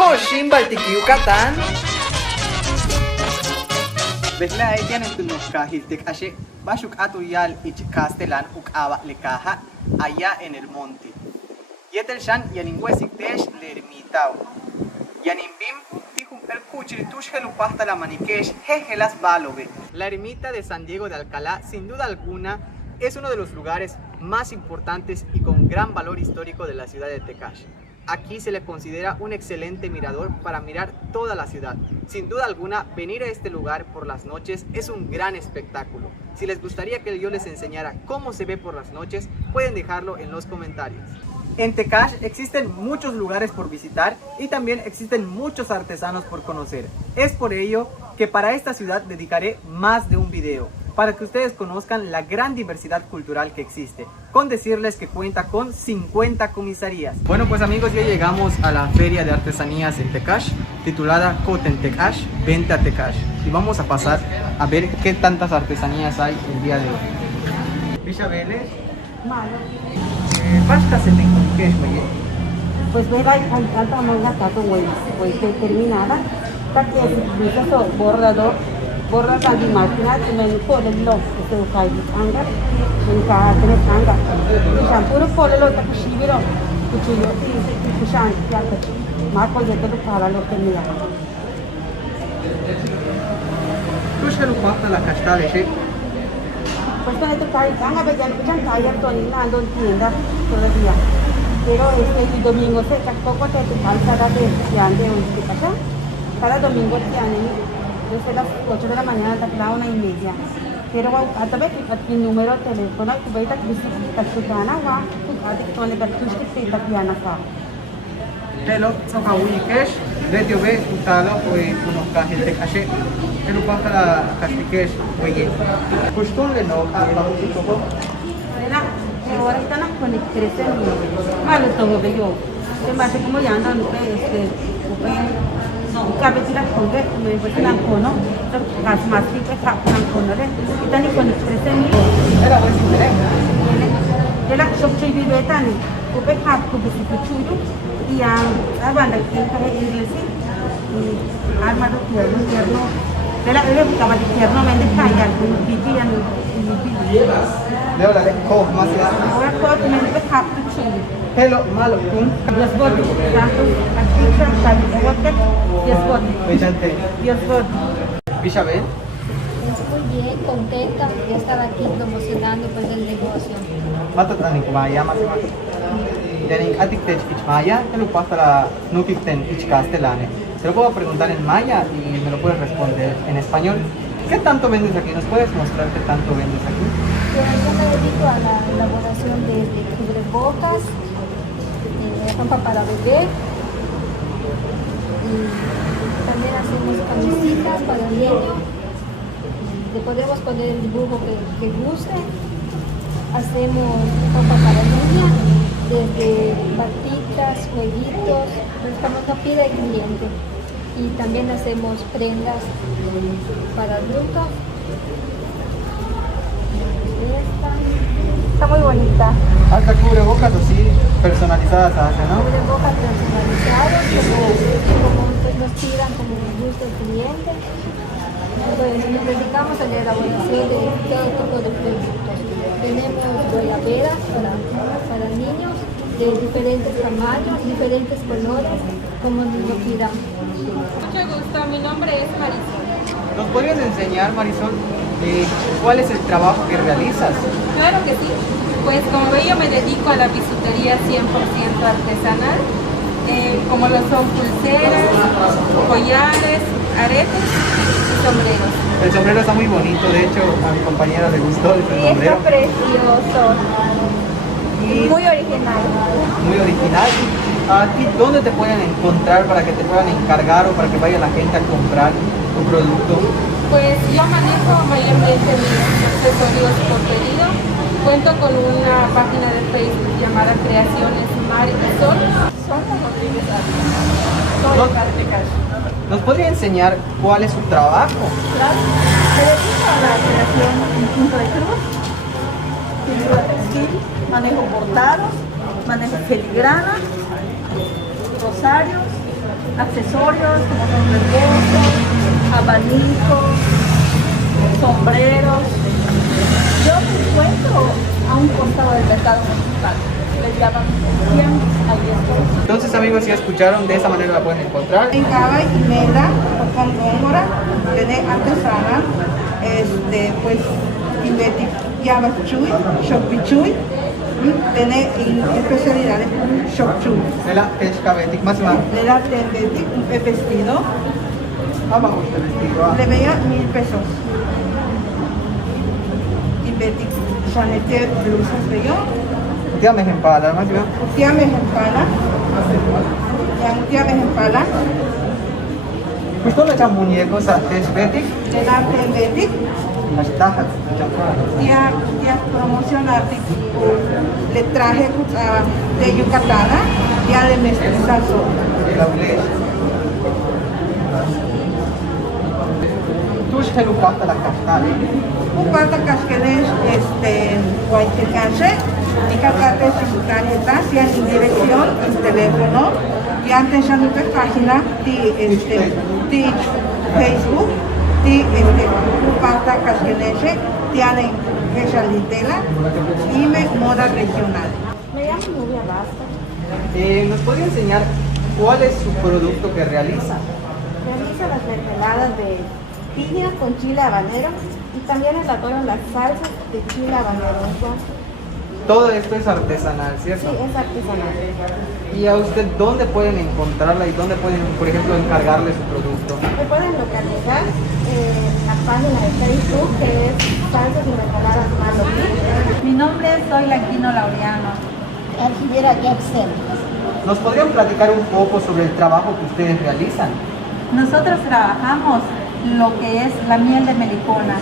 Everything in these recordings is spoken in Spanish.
Koshin Baltiki Yucatán. Besla tienen tu Hiltek Ashe, Bashuk Atuyal y Castellan Ukaba Lekaja, allá en el monte. Yetel Shan Yaningüesik Tesh le ermitao. Yanimbim, Tijum el Cuchilitush Gelupasta la Maniquesh, Jejelas Balobe. La ermita de San Diego de Alcalá, sin duda alguna, es uno de los lugares más importantes y con gran valor histórico de la ciudad de Tecash. Aquí se le considera un excelente mirador para mirar toda la ciudad. Sin duda alguna, venir a este lugar por las noches es un gran espectáculo. Si les gustaría que yo les enseñara cómo se ve por las noches, pueden dejarlo en los comentarios. En Tecash existen muchos lugares por visitar y también existen muchos artesanos por conocer. Es por ello que para esta ciudad dedicaré más de un video, para que ustedes conozcan la gran diversidad cultural que existe, con decirles que cuenta con 50 comisarías. Bueno pues amigos, ya llegamos a la feria de artesanías en Tecash, titulada Coten Tecash, Vente a Tecash, y vamos a pasar a ver qué tantas artesanías hay el día de hoy. Villa Vélez, basta se te enconqués, oye. Pues mira, hay tanta manga tato, güey, terminada, que bordador. Borra tadi máquina me pone lo que se cae anga en cada tres anga shampoo pone lo que shibiro cuchillo y kushan ya que marco de todo para lo que mira ¿Tú se lo pasa la castale, sí? pues con esto cae anga ve ya no echan caer todo ni nada en tienda todavía pero el domingo se tampoco te cansa de ande o qué pasa cada domingo tiene desde las 8 de la mañana hasta la 1:30. Pero a través de mi número de teléfono, tú ves que visitas tu cana, tú vas a tus que te tapiana acá. Hello, soy Kawhi Kesh, de Tiobe, Utalo, pues unos cajes de caché. Hello, pasa la Castikesh, oye. Costumbre no, ahora están con el 13 malo todo de yo. Se me hace como ya andan, Cabecita con que me voy a cono, las más que captan con él, y tan y con el presente. Era muy diferente. De la shopchi vivetan, que cap que se chulo, y a banda que está inglés, y armado tierno, de la él estaba tierno, me decía, con pipi y de ahora de cof más ahora todo me dice cap chulo. Hello, malo, Yes, bot. Tanto artista, tanto yes, bot. Vicente. Yes, bot. Isabel. Muy bien, contenta de estar aquí promocionando pues el negocio. Matatanin kumaya mas. Yanin atik tech ich maya, te lo pasa la nukikten ich castellane. Te lo puedo preguntar en maya y me lo puedes responder en español. ¿Qué tanto vendes aquí? ¿Nos puedes mostrar qué tanto vendes aquí? Yo me dedico a la elaboración de cubrebocas, ropa para bebé y también hacemos camisetas para niños. Le podemos poner el dibujo que guste. Hacemos ropa para niña, desde batitas, jueguitos, buscamos la pida del cliente. Y también hacemos prendas para adultos. Está muy bonita. Hasta cubrebocas así personalizadas hacen, ¿no? Cubrebocas personalizados, como ustedes nos pidan, como les gusta el cliente. Entonces nos dedicamos a la elaboración de todo tipo de productos. Tenemos guayaberas para niños de diferentes tamaños, diferentes colores, como nos lo pidan. Mucho gusto, mi nombre es Marisol. ¿Nos podrías enseñar, Marisol, cuál es el trabajo que realizas? Claro que sí. Pues como ve, yo me dedico a la bisutería 100% artesanal, como lo son pulseras, collares, aretes y sombreros. El sombrero está muy bonito, de hecho a mi compañera le gustó el Sí, sombrero. está precioso. Y Muy original. muy original. ¿A ti dónde te pueden encontrar para que te puedan encargar o para que vaya la gente a comprar tu producto? Pues yo manejo mayormente mis accesorios por pedido. Cuento con una página de Facebook llamada Creaciones Marisol. ¿Nos podría enseñar cuál es su trabajo? Claro, me dedico a la creación en punto de cruz, pintura textil, manejo bordados, manejo filigranas, rosarios, accesorios como son reposos, abanicos, sombreros. Yo me encuentro a un costado del mercado municipal. Les llaman 100 al 10 pesos. Entonces amigos, si escucharon, de esa manera la pueden encontrar. En Cava y Mela, con Góngora, tiene artesana, pues, Inbeti, Yaba Chuy, Shokpichuy, tiene especialidades Shokchuy. Ela Peshkabetik, más y más. Le da un vestido, Abajo este vestido. le veía 1,000 pesos. Inbeti, Chanete, blusas de yo, Ya me empala, más y más. Tía Mejempala, Tía Mejempala, Pues todo echan muñecos a Peshbetik. le da Inbeti, Hasta tía promociona, le traje de Yucatán, ya le mestizazo. la iglesia. Tú se lo pasa la castaña. Un cuarto casquenes, Guaytecache, y Catate, su tarjeta, ya en dirección, en teléfono, y antes ya nuestra página, de Facebook, un cuarto casquenes, tiene esa litera, y me moda regional. Me llamo Nubia Basta. ¿Nos podría enseñar cuál es su producto que realiza? Realizo las mermeladas de piña con chile habanero y también elaboro las salsas de chile habanero. Todo esto es artesanal, Sí, ¿cierto? es artesanal. ¿Y a usted dónde pueden encontrarla y dónde pueden, por ejemplo, encargarle su producto? Me pueden localizar en la página de Facebook que es Salsas y Mermeladas Marroquí. Mi nombre es Zoila Aquino Laureano. Argivera Yaxel. ¿Nos podrían platicar un poco sobre el trabajo que ustedes realizan? Nosotros trabajamos lo que es la miel de melicona.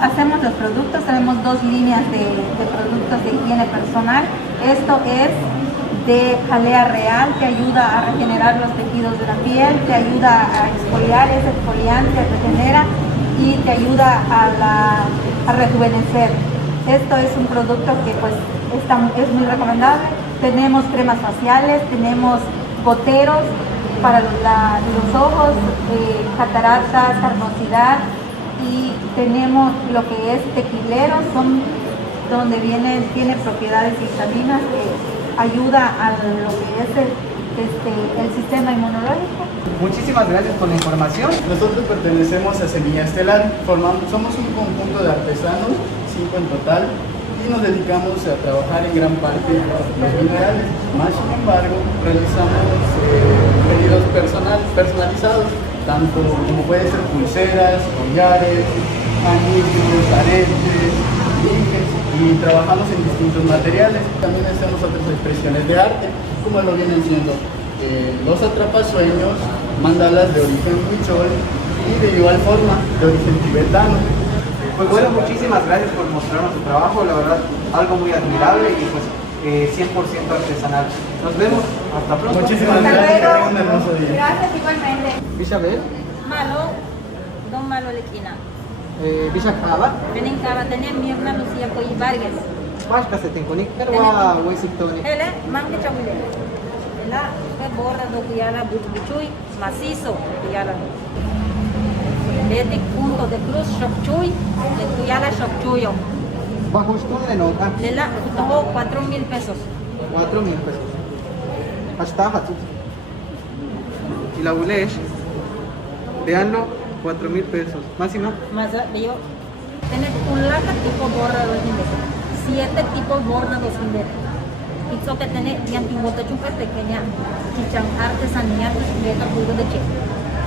Hacemos los productos, tenemos 2 líneas de productos de higiene personal. Esto es de jalea real, que ayuda a regenerar los tejidos de la piel, te ayuda a exfoliar, es exfoliante, regenera y te ayuda a rejuvenecer. Esto es un producto que pues es muy recomendable. Tenemos cremas faciales, tenemos goteros para los ojos, cataratas, carnosidad, y tenemos lo que es tequileros, donde tiene propiedades vitaminas que ayuda a lo que es el sistema inmunológico. Muchísimas gracias por la información. Nosotros pertenecemos a Semilla Estelar, somos un conjunto de artesanos, 5 en total, y nos dedicamos a trabajar en gran parte los minerales. Más sin embargo, realizamos pedidos personalizados, tanto como puede ser pulseras, collares, anillos, aretes, linges, y trabajamos en distintos materiales. También hacemos otras expresiones de arte, como lo vienen siendo los atrapasueños, mandalas de origen huichol y de igual forma de origen tibetano. Pues bueno, muchísimas gracias por mostrarnos su trabajo, la verdad, algo muy admirable y pues 100% artesanal. Nos vemos, hasta pronto. Muchísimas gracias, que tengan un hermoso día. Gracias igualmente. Isabel, Malo, Don Malo Lequina. Villa Cava, Venen Cava, tenés mi hermana Lucía Coy Vargas. Vasca se te conecta, pero va a Huesictone. Él es Manque Chabulera. Él es borra do Cuyala Buchuy, macizo Cuyala. Este punto de cruz Shokchuy, de Cuyala Shokchuyo. Bajo de Noca, Le la costó 4,000 pesos. 4,000 pesos. Hasta Hatsu. Y la Bulesh, veanlo, 4,000 pesos. Más y más. Más yo tener un laca tipo borra 2000. 7 tipos borra 2000. Y eso que tiene yantingote chupa pequeña, chichan artesanía de capullo de che.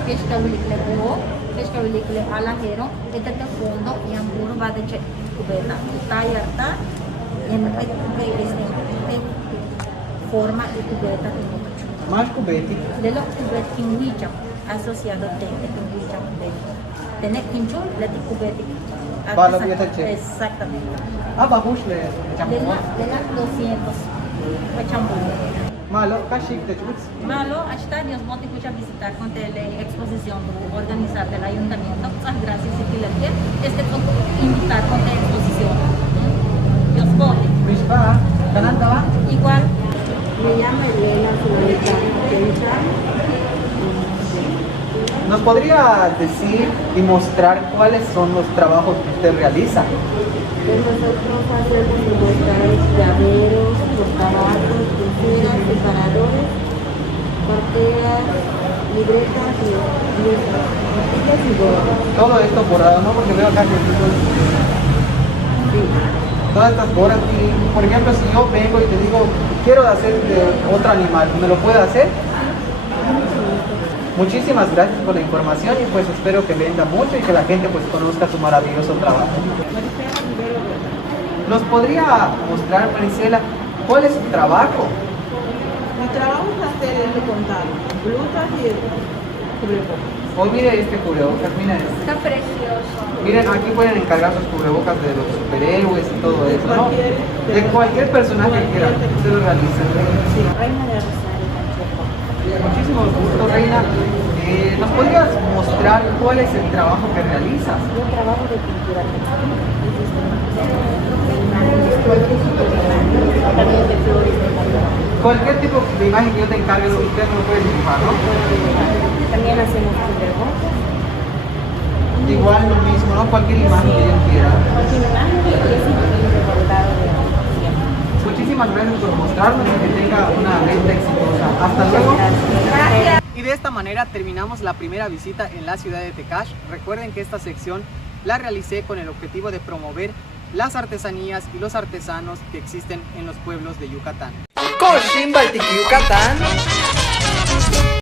Pesca ulicle buo, pesca ulicle alajero, este te fondo y amburo va de che cubeta. Tayarta en forma de cubeta de mocho. Más cubeti. De los cubet kinwicham, asociado de kinwicham de tener kinchul, le di cubeti. Valo vieta che. Exactamente. Abajo le De la 200. Pachambú. Malo, Kashik de Chutz. Malo, hasta Dios no te escucha visitar con la exposición organizar del ayuntamiento. Muchas gracias y que invitar con la exposición. Dios vote. Mishpa, Kananta va. Igual. Me llamo Elena Zulanita Tencha. ¿Nos podría decir y mostrar cuáles son los trabajos que usted realiza? Pues nosotros hacemos mostrar llaveros, portabajos, pinturas, separadores, carteras, libretas y botellas y gorras. Todo esto bordado, ¿no? Porque veo acá que todas estas gorras, y por ejemplo, si yo vengo y te digo, quiero hacer de otro animal, ¿me lo puede hacer? Muchísimas gracias por la información y pues espero que venda mucho y que la gente pues conozca su maravilloso trabajo. ¿Nos podría mostrar, Marisela, cuál es su trabajo? Mi trabajo es hacer el de contar, blusas y el cubrebocas. Oh, mire este cubrebocas, mira este. Está precioso. Miren, aquí pueden encargar sus cubrebocas de los superhéroes y todo eso, ¿no? De cualquier personaje que quiera, usted lo realiza. Sí, Reina de Rosario tampoco. Muchísimo gusto, Reina. ¿Nos podrías mostrar cuál es el trabajo que realizas? Yo trabajo de pintura textil, cualquier tipo de imagen, también de flores, de color. Cualquier tipo de imagen que yo te encargue, usted me lo puede dibujar, ¿no? También hacemos cubrebocas. Igual lo mismo, ¿no? Cualquier imagen que yo quiera. Cualquier imagen y es increíble bordado de siempre. Muchísimas gracias por mostrarnos y que tenga una venta exitosa. Hasta luego. Gracias. Y de esta manera terminamos la primera visita en la ciudad de Tecash. Recuerden que esta sección la realicé con el objetivo de promover las artesanías y los artesanos que existen en los pueblos de Yucatán. Cochimba Yucatán.